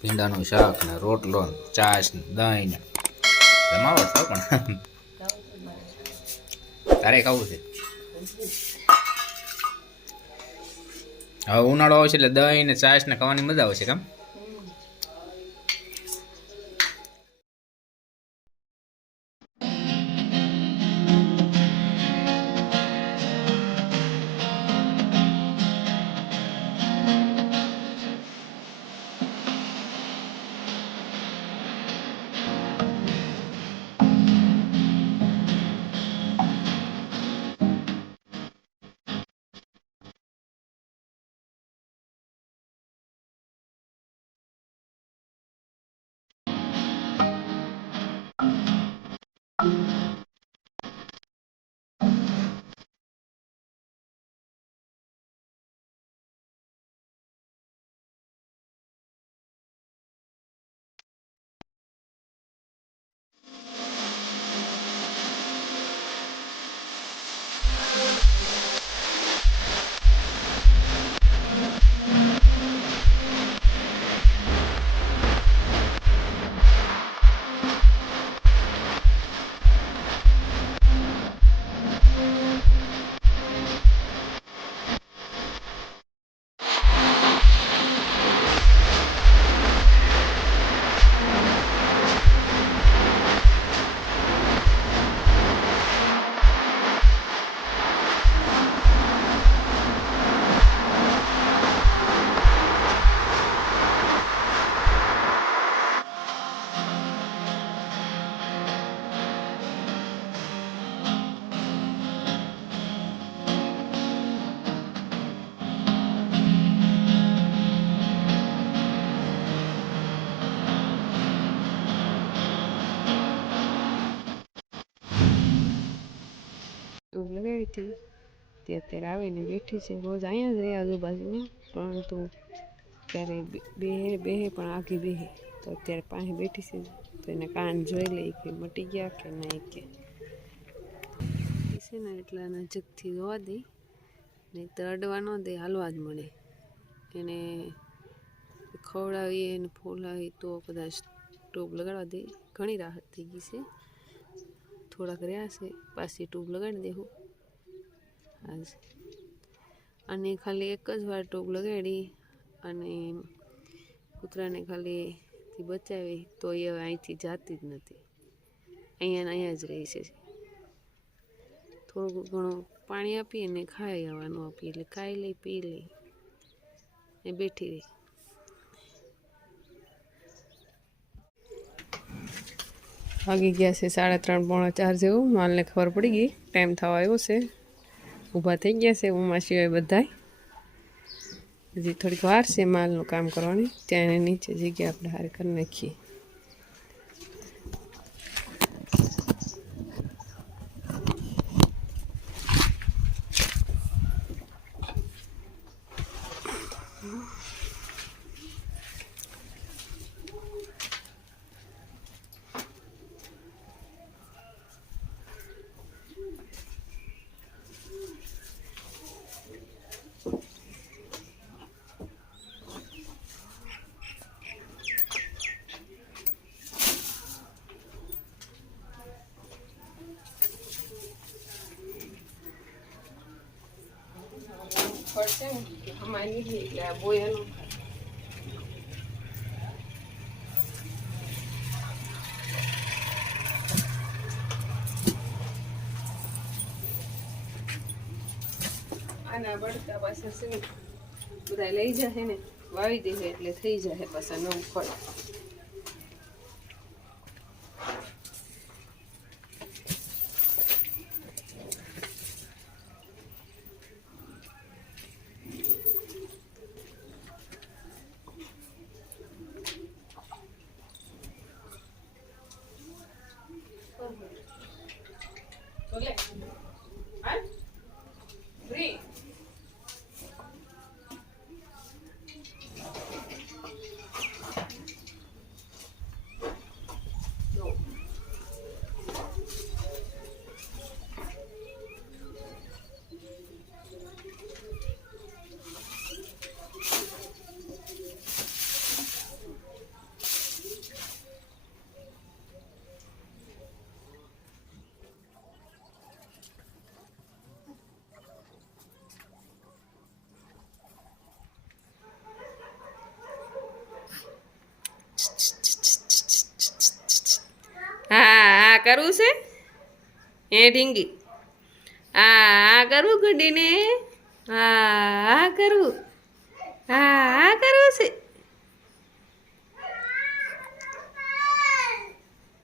ભીંડાનું શાક ને રોટલો ને છાશ ને દહીં ને જમાવો છો પણ તારે ખાવું છે. હવે ઉનાળો આવશે એટલે દહીં ને છાશ ને ખાવાની મજા આવશે કેમ. લગાડી હતી તે અત્યારે આવીને બેઠી છે. રોજ અહીંયા જ રહે આજુબાજુમાં, પરંતુ ત્યારે બેહે પણ આઘી બેહે. તો અત્યારે પાસે બેઠી છે તો એને કાન જોઈ લે કે મટી ગયા કે નહીં કે છે ને. એટલા નજીકથી જોવા દે નહીં તો અડવા ન દે, હાલવા જ મળે. એને ખવડાવીએ અને ફોલાવી તો કદાચ ટ્યુબ લગાડવા દે. ઘણી રાહત થઈ ગઈ છે. થોડાક રહ્યા છે, પાછી ટ્યુબ લગાડી દેવું આજ. અને ખાલી એક જ વાર ટ્યુબ લગાડી અને કૂતરાને ખાલી બચાવી તો એ હવે અહીંથી જાતી જ નથી. અહીંયા જ રહી છે. થોડું ઘણું પાણી આપીએ ને ખાઈ આવવાનું આપીએ એટલે ખાઈ લઈ, પી લઈ એ બેઠી રહી. વાગી ગયા છે 3:30 પોણા 4 જેવું. માલને ખબર પડી ગઈ ટાઈમ થવા આવ્યો છે. ઊભા થઈ ગયા છે ઉમા સિવાય બધાય. હજી થોડીક વાર છે માલનું કામ કરવાની. ત્યાં એને નીચે જગ્યા આપણે હારે કરી નાખીએ. પડશે ને કે અમારી નહીં એટલે આ બોયાનું આના બળતા પાછા છે ને બધા લઈ જાય ને વાવી દે એટલે થઈ જાય પાછા નવું ફળ. હા હા કરવું છે એ ઢીંગી હા કરવું ગુડીને હા કરવું હા કરવું છે